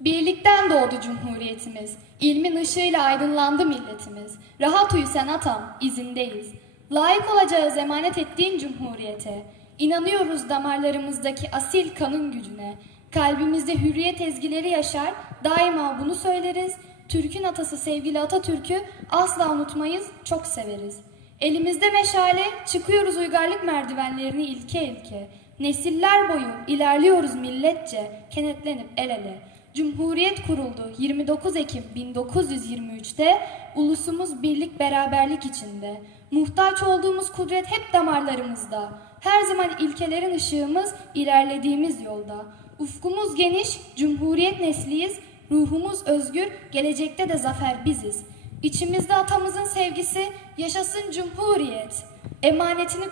Birlikten doğdu Cumhuriyetimiz, ilmin ışığıyla aydınlandı milletimiz. Rahat uyu sen atam, izindeyiz. Layık olacağız emanet ettiğin Cumhuriyete. İnanıyoruz damarlarımızdaki asil kanın gücüne. Kalbimizde hürriyet ezgileri yaşar, daima bunu söyleriz. Türk'ün atası sevgili Atatürk'ü asla unutmayız, çok severiz. Elimizde meşale, çıkıyoruz uygarlık merdivenlerini ilke ilke. Nesiller boyu ilerliyoruz milletçe, kenetlenip el ele. Cumhuriyet kuruldu 29 Ekim 1923'te, ulusumuz birlik beraberlik içinde. Muhtaç olduğumuz kudret hep damarlarımızda. Her zaman ilkelerin ışığımız ilerlediğimiz yolda. Ufkumuz geniş, Cumhuriyet nesliyiz, ruhumuz özgür, gelecekte de zafer biziz. İçimizde atamızın sevgisi, yaşasın Cumhuriyet. Emanetini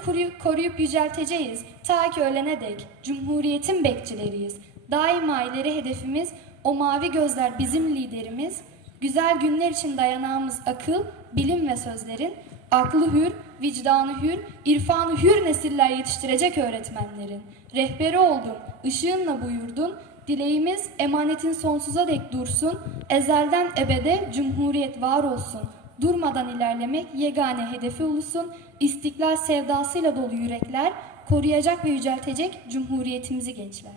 koruyup yücelteceğiz, ta ki ölene dek. Cumhuriyetin bekçileriyiz. Daima ileri hedefimiz, o mavi gözler bizim liderimiz. Güzel günler için dayanağımız akıl, bilim ve sözlerin. Aklı hür, vicdanı hür, irfanı hür nesiller yetiştirecek öğretmenlerin. Rehberi oldun, ışığınla buyurdun. Dileğimiz emanetin sonsuza dek dursun. Ezelden ebede Cumhuriyet var olsun. Durmadan ilerlemek yegane hedefi ulusun. İstiklal sevdasıyla dolu yürekler koruyacak ve yüceltecek Cumhuriyetimizi gençler.